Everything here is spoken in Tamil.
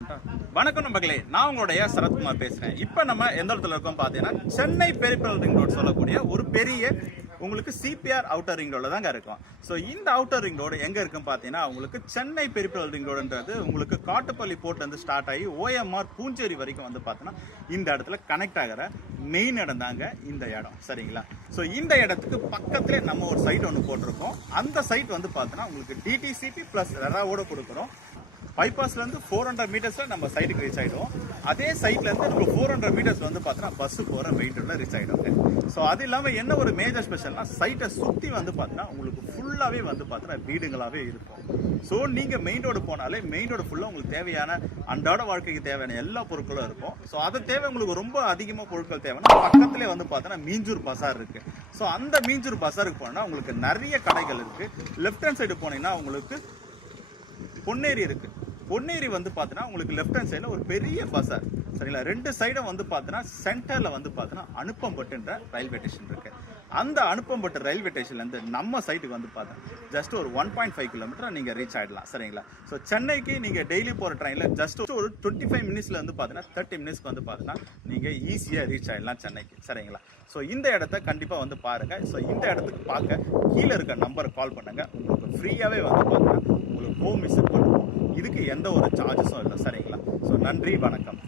வணக்கம் நண்பர்களே, நான் உங்களுடைய சரத்குமார் பேசுறேன். இப்போ நம்ம எந்த இடத்துல இருக்கோம் பார்த்தீங்கன்னா, சென்னை பெரிஃபெரல் ரிங் ரோடு சொல்லக்கூடிய ஒரு பெரிய உங்களுக்கு சிபிஆர் அவுட்டர் ரிங் ரோட்ல தாங்க இருக்கும். ஸோ இந்த அவுட்டர் ரிங் ரோடு எங்க இருக்குன்னு பார்த்தீங்கன்னா, உங்களுக்கு சென்னை பெரிஃபெரல் ரிங் ரோடுன்றது உங்களுக்கு காட்டுப்பள்ளி போர்ட்லேருந்து ஸ்டார்ட் ஆகி ஓஎம்ஆர் பூஞ்சேரி வரைக்கும் வந்து பார்த்தீங்கன்னா இந்த இடத்துல கனெக்ட் ஆகிற மெயின் இடம் தாங்க இந்த இடம். சரிங்களா? ஸோ இந்த இடத்துக்கு பக்கத்திலே நம்ம ஒரு சைட் ஒன்று போட்டிருக்கோம். அந்த சைட் வந்து பார்த்தீங்கன்னா உங்களுக்கு டிடிசிபி ப்ளஸ் ரெராவோட கொடுக்குறோம். பைபாஸ்லேருந்து 400 மீட்டர்ஸில் நம்ம சைட்டுக்கு ரீச் ஆகிடுவோம். அதே சைட்லேருந்து நம்ம 400 மீட்டர்ஸ் வந்து பார்த்தீங்கன்னா பஸ்ஸு போகிற மெயின் ரோடில் ரீச் ஆகிடுவோங்க. ஸோ அது இல்லாமல் என்ன ஒரு மேஜர் ஸ்பெஷல்னா, சைட்டை சுற்றி வந்து பார்த்தீங்கன்னா உங்களுக்கு ஃபுல்லாகவே வந்து பார்த்தீங்கன்னா வீடுங்களாகவே இருக்கும். ஸோ நீங்கள் மெயின் ரோடு போனாலே மெயின் ரோடு ஃபுல்லாக உங்களுக்கு தேவையான அன்றாட வாழ்க்கைக்கு தேவையான எல்லா பொருட்களும் இருக்கும். ஸோ அது தேவை உங்களுக்கு ரொம்ப அதிகமாக பொருட்கள் தேவைன்னா பக்கத்துலேயே வந்து பார்த்தீங்கன்னா மீஞ்சூர் பசார் இருக்குது. ஸோ அந்த மீஞ்சூர் பசாருக்கு போனால் உங்களுக்கு நிறைய கடைகள் இருக்குது. லெஃப்ட் ஹேண்ட் சைடு போனீங்கன்னா உங்களுக்கு பொன்னேரி இருக்குது. பொன்னேரி வந்து பார்த்தீங்கன்னா உங்களுக்கு லெஃப்ட் ஹேண்ட் சைடில் ஒரு பெரிய பசார். சரிங்களா? ரெண்டு சைடும் வந்து பார்த்தீங்கன்னா சென்டரில் வந்து பார்த்தீங்கன்னா அனுப்பம்பட்டுன்ற ரயில்வே ஸ்டேஷன் இருக்குது. அந்த அனுப்பம்பட்டு ரயில்வே ஸ்டேஷன்லேருந்து நம்ம சைட்டுக்கு வந்து பார்த்தீங்கன்னா ஜஸ்ட் ஒரு 1.5 கிலோமீட்டர் நீங்கள் ரீச் ஆகிடலாம். சரிங்களா? ஸோ சென்னைக்கு நீங்கள் டெய்லி போகிற ட்ரெயினில் ஜஸ்ட் ஒரு 25 மினிட்ஸில் வந்து பார்த்தீங்கன்னா 30 மினிட்ஸ்க்கு வந்து பார்த்தீங்கன்னா நீங்கள் ஈஸியாக ரீச் ஆகிடலாம் சென்னைக்கு. சரிங்களா? ஸோ இந்த இடத்த கண்டிப்பாக வந்து பாருங்கள். ஸோ இந்த இடத்துக்கு பார்க்க கீழே இருக்க நம்பரை கால் பண்ணுங்கள். உங்களுக்கு ஃப்ரீயாகவே வந்து பார்த்தீங்கன்னா உங்களுக்கு ஹோம் விசிட் பண்ணுவோம். இதுக்கு எந்த ஒரு சார்ஜஸும் இல்லை. சரிங்களா? ஸோ நன்றி, வணக்கம்.